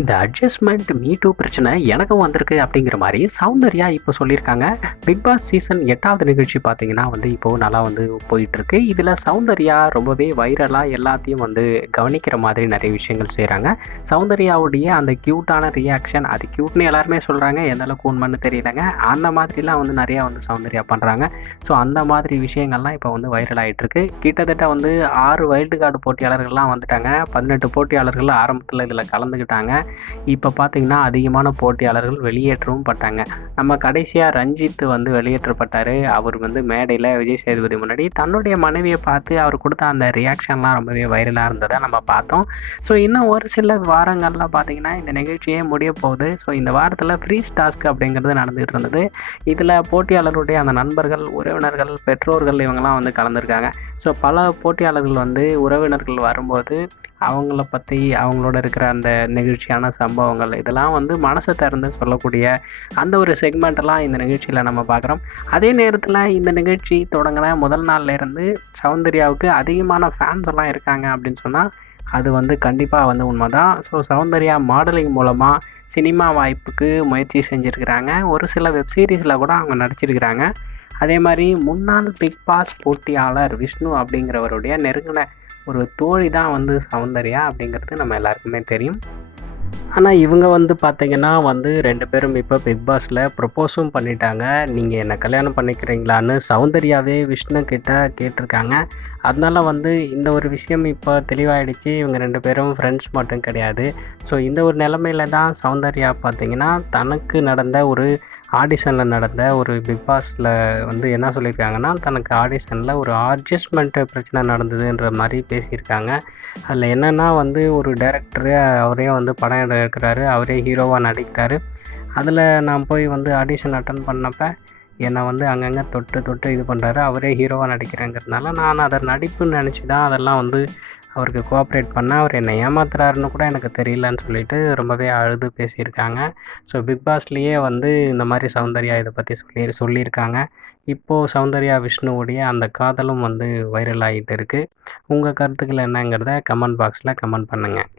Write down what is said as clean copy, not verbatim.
இந்த adjustment me two பிரச்சனை எனக்கும் வந்திருக்கு அப்படிங்கிற மாதிரி சௌந்தர்யா இப்போ சொல்லியிருக்காங்க. பிக் பாஸ் சீசன் 8வது நிகழ்ச்சி பார்த்தீங்கன்னா இப்போது நல்லா போயிட்டுருக்கு. இதில் சௌந்தர்யா ரொம்பவே வைரலாக எல்லாத்தையும் கவனிக்கிற மாதிரி நிறைய விஷயங்கள் செய்கிறாங்க. சௌந்தர்யாவுடைய அந்த க்யூட்டான ரியாக்ஷன், அது க்யூட்னு எல்லாருமே சொல்கிறாங்க, எந்த அளவுக்கு உண்மைன்னு தெரியலங்க. அந்த மாதிரிலாம் நிறையா சௌந்தர்யா பண்ணுறாங்க. ஸோ அந்த மாதிரி விஷயங்கள்லாம் இப்போ வைரல் ஆகிட்டுருக்கு. கிட்டத்தட்ட 6 வைல்டு கார்டு போட்டியாளர்கள்லாம் வந்துட்டாங்க. 18 போட்டியாளர்கள் ஆரம்பத்தில் இதில் கலந்துக்கிட்டாங்க. இப்போ பார்த்தீங்கன்னா அதிகமான போட்டியாளர்கள் வெளியேற்றவும் பட்டாங்க. நம்ம கடைசியாக ரஞ்சித் வெளியேற்றப்பட்டார். அவர் மேடையில் விஜய் சேதுபதி முன்னாடி தன்னுடைய மனைவியை பார்த்து அவர் கொடுத்த அந்த ரியாக்ஷன்லாம் ரொம்பவே வைரலாக இருந்ததை நம்ம பார்த்தோம். ஸோ இன்னும் ஒரு சில வாரங்களில் பார்த்தீங்கன்னா இந்த நிகழ்ச்சியே முடிய போகுது. ஸோ இந்த வாரத்தில் ஃப்ரீஸ் டாஸ்க் அப்படிங்கிறது நடந்துகிட்டு இருந்தது. இதில் போட்டியாளர்களுடைய அந்த நண்பர்கள், உறவினர்கள், பெற்றோர்கள் இவங்கெல்லாம் கலந்துருக்காங்க. ஸோ பல போட்டியாளர்கள் உறவினர்கள் வரும்போது அவங்கள பற்றி, அவங்களோட இருக்கிற அந்த நெகிழ்ச்சியான சம்பவங்கள் இதெல்லாம் மனசை திறந்து சொல்லக்கூடிய அந்த ஒரு செக்மெண்ட்டெல்லாம் இந்த நிகழ்ச்சியில் நம்ம பார்க்குறோம். அதே நேரத்தில் இந்த நிகழ்ச்சி தொடங்கின முதல் நாள்லேருந்து சௌந்தர்யாவுக்கு அதிகமான ஃபேன்ஸ் எல்லாம் இருக்காங்க அப்படின்னு சொன்னால் அது கண்டிப்பாக உண்மை தான். ஸோ சௌந்தர்யா மாடலிங் மூலமாக சினிமா வாய்ப்புக்கு முயற்சி செஞ்சுருக்கிறாங்க. ஒரு சில வெப்சீரிஸில் கூட அவங்க நடிச்சிருக்கிறாங்க. அதே மாதிரி முன்னாள் பிக் பாஸ் போட்டியாளர் விஷ்ணு அப்படிங்கிறவருடைய நெருங்கின ஒரு தோழி தான் சௌந்தர்யா அப்படிங்கிறது நம்ம எல்லாருக்குமே தெரியும். ஆனால் இவங்க பார்த்தீங்கன்னா 2 பேரும் இப்போ பிக் பாஸில் ப்ரப்போஸும் பண்ணிட்டாங்க. நீங்கள் என்னை கல்யாணம் பண்ணிக்கிறீங்களான்னு சௌந்தர்யாவே விஷ்ணு கிட்ட கேட்டிருக்காங்க. அதனால் இந்த ஒரு விஷயம் இப்போ தெளிவாயிடுச்சு. இவங்க 2 பேரும் ஃப்ரெண்ட்ஸ் மட்டும் கிடையாது. ஸோ இந்த ஒரு நிலமையில தான் சௌந்தர்யா பார்த்தீங்கன்னா தனக்கு நடந்த ஒரு ஆடிஷனில் நடந்த ஒரு பிக் பாஸில் என்ன சொல்லியிருக்காங்கன்னா, தனக்கு ஆடிஷனில் ஒரு அட்ஜஸ்ட்மெண்ட்டு பிரச்சனை நடந்ததுன்ற மாதிரி பேசியிருக்காங்க. அதில் என்னென்னா ஒரு டைரக்டரு அவரே படம் எடுக்கிறாரு, அவரே ஹீரோவாக நடிக்கிறாரு. அதில் நான் போய் ஆடிஷன் அட்டன் பண்ணப்போ என்னை அங்கங்கே தொட்டு இது பண்ணுறாரு. அவரே ஹீரோவாக நடிக்கிறேங்கிறதுனால நான் அதை நடிப்புன்னு நினச்சி தான் அதெல்லாம் அவருக்கு கோஆப்ரேட் பண்ணேன். அவர் என்னை ஏமாத்துறாருன்னு கூட எனக்கு தெரியலன்னு சொல்லிட்டு ரொம்பவே அழுது பேசியிருக்காங்க. ஸோ பிக் பாஸ்லேயே இந்த மாதிரி சௌந்தர்யா இதை பற்றி சொல்லியிருக்காங்க. இப்போது சௌந்தர்யா விஷ்ணுவுடைய அந்த காதலும் வைரல் ஆகிட்டு இருக்குது. உங்கள் கருத்துக்கள் என்னங்கிறத கமெண்ட் பாக்ஸில் கமெண்ட் பண்ணுங்கள்.